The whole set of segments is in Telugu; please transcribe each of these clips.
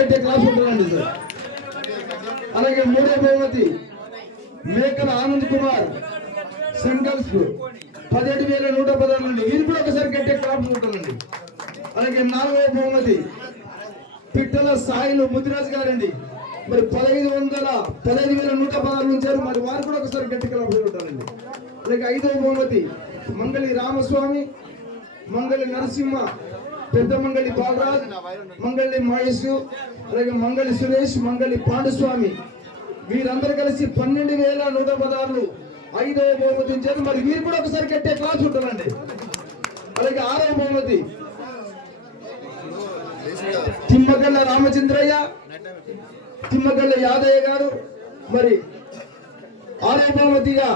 కట్టే క్లాస్ ఉంటుందండి సార్. అలాగే మూడో బహుమతి మేకల ఆనంద్ కుమార్ సంకల్ప్ 17,116 నుండి వీరు కూడా ఒకసారి కట్టే క్లాస్ ఉంటుందండి. అలాగే నాలుగవ బహుమతి పిట్టల సాయిలు ముదిరాజు గారండి, మరి 15,116 ఉంచారు, మరి వారు కూడా ఒకసారి గట్టి క్లాస్ ఉంటారండి. అలాగే ఐదవ బహుమతి మంగళి రామస్వామి, మంగళి నరసింహ, పెద్ద మంగళి బాలరాజ్, మంగళి మహేష్, అలాగే మంగళి సురేష్, మంగళి పాండుస్వామి వీరందరూ కలిసి 12,116 ఐదవ బహుమతి ఇచ్చారు, మరి వీరు కూడా ఒకసారి కట్టే క్లాస్ ఉంటారండి. అలాగే ఆరవ బహుమతి తిమ్మగల్ల రామచంద్రయ్య, తిమ్మగల్ల యాదయ్య గారు, మరి ఆరవ బహుమతిగా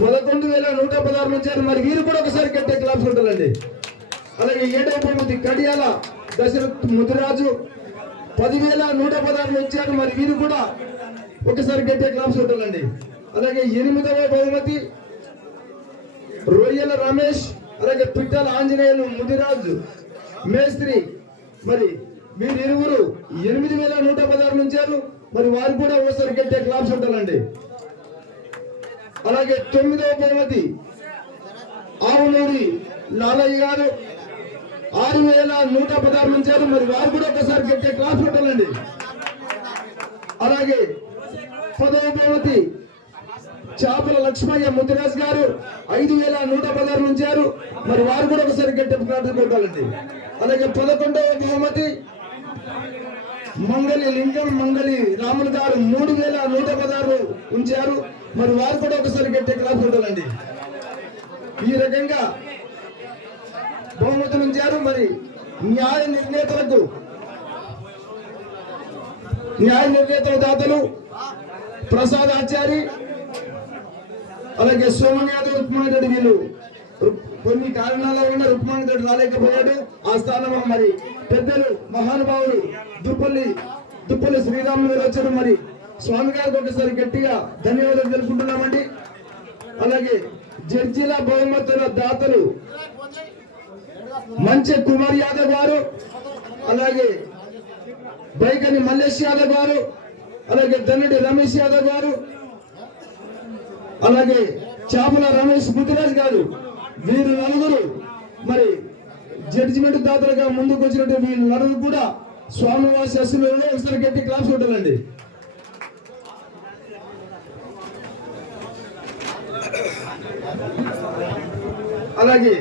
11,116 ఉంచారు, మరి వీరు కూడా ఒకసారి కట్టే క్లాస్ ఉంటారండి. అలాగే ఏడవ బహుమతి కడియాల దశరథ్ ముదిరాజు 10,116 ఇచ్చారు, మరి వీరు కూడా ఒకసారి కట్టే క్లాస్ ఉంటారండి. అలాగే ఎనిమిదవ బహుమతి రొయ్యల రమేష్, అలాగే పిట్టల ఆంజనేయులు ముదిరాజు మేస్త్రి, మరి వీరు ఇరువురు 8,116 ఉంచారు, మరి వారు కూడా ఒకసారి కట్టే క్లాస్ ఉంటారండి. అలాగే తొమ్మిదవ బహుమతి ఆవునూరి లాలయ్య గారు 6,116 ఉంచారు, మరి వారు కూడా ఒకసారి కట్టే క్లాస్ ఉంటారండి. అలాగే 10వ బహుమతి చేపల లక్ష్మయ్య ముద్రాజ్ గారు 5,116 ఉంచారు, మరి వారు కూడా ఒకసారి కట్టే క్లాస్ ఉంటారండి. అలాగే 11వ బహుమతి మంగళి లింగం మంగళి రాములు గారు 3,116 ఉంచారు, మరి వారు కూడా ఒకసారి కట్టే క్లాస్ ఉంటారండి. ఈ రకంగా బహుమతులు ఉంచారు. మరి న్యాయ నిర్ణేతల దాతలు ప్రసాద్ ఆచారి, అలాగే సోమన్ యాదవ్, రుక్మాన్ రెడ్డి వీళ్ళు కొన్ని కారణాల వల్ల రుక్మాన్ రెడ్డి రాలేకపోయాడు. ఆ స్థానంలో మరి పెద్దలు మహానుభావులు దుప్పల్లి శ్రీరాములు గారు వచ్చారు, మరి స్వామి గారికి ఒకసారి గట్టిగా ధన్యవాదాలు తెలుపుకుంటున్నామండి. అలాగే జడ్జిల బహుమతుల దాతలు మంచి కుమార్ యాదవ్ గారు, అలాగే బైకని మల్లేష్ యాదవ్ గారు, అలాగే దన్నడి రమేష్ యాదవ్ గారు, అలాగే చేపల రమేష్ ముదిరాజ్ గారు, వీరు నలుగురు మరి జడ్జిమెంట్ దాతలుగా ముందుకు వచ్చినట్టు వీళ్ళు నలుగురు కూడా స్వామివారి శస్సులలో ఒకసారి గట్టి క్లాస్ ఉంటుందండి. అలాగే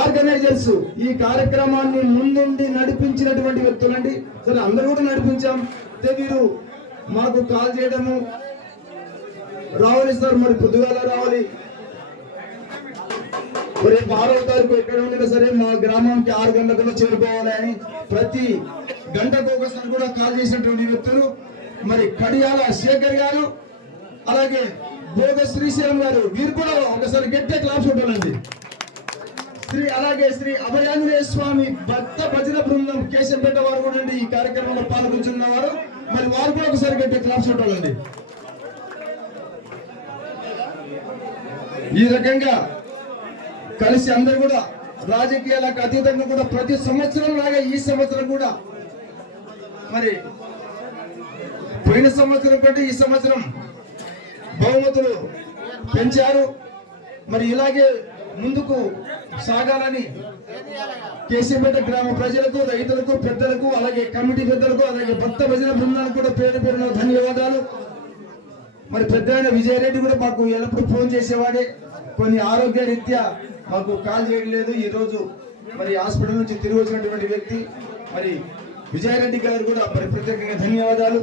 ఆర్గనైజర్స్ ఈ కార్యక్రమాన్ని ముందుండి నడిపించినటువంటి వ్యక్తులండి. సరే అందరూ కూడా నడిపించాం, వీరు మాకు కాల్ చేయడము రావాలి సార్, మరి పొద్దుగాల రావాలి, మరి 6వ తారీఖు ఎక్కడ ఉండినా సరే మా గ్రామానికి 6 గంటలకు చేరుకోవాలి అని ప్రతి గంటకు ఒకసారి కూడా కాల్ చేసినటువంటి వ్యక్తులు మరి కడియాల శేఖర్ గారు, అలాగే భోగ శ్రీశైలం గారు, వీరు కూడా ఒకసారి గట్టే క్లాస్ ఉంటారండి. అలాగే శ్రీ అభయాంజనేయ స్వామి భక్త భజన బృందం కేశంపేట వారు కూడా ఈ కార్యక్రమంలో పాల్గొంటున్నవారు, మరి వారు కూడా ఒకసారి గట్టే క్లాస్ ఉంటారండి. ఈ రకంగా కలిసి అందరూ కూడా రాజకీయాలకు అతీతంగా కూడా ప్రతి సంవత్సరం లాగా ఈ సంవత్సరం కూడా మరి పోయిన సంవత్సరం కంటే ఈ సంవత్సరం బహుమతులు పెంచారు. మరి ఇలాగే ముందుకు సాగాలని కేశంపేట గ్రామ ప్రజలకు, రైతులకు, పెద్దలకు, అలాగే కమిటీ పెద్దలకు, అలాగే భక్త భజన బృందానికి కూడా పేరు పేరున ధన్యవాదాలు. మరి పెద్ద విజయరెడ్డి కూడా మాకు ఎల్లప్పుడు ఫోన్ చేసేవాడే, కొన్ని ఆరోగ్య రీత్యా మాకు కాల్ చేయడం లేదు. ఈ రోజు మరి హాస్పిటల్ నుంచి తిరిగి వచ్చినటువంటి వ్యక్తి మరి విజయరెడ్డి గారు కూడా మరి ప్రత్యేకంగా ధన్యవాదాలు.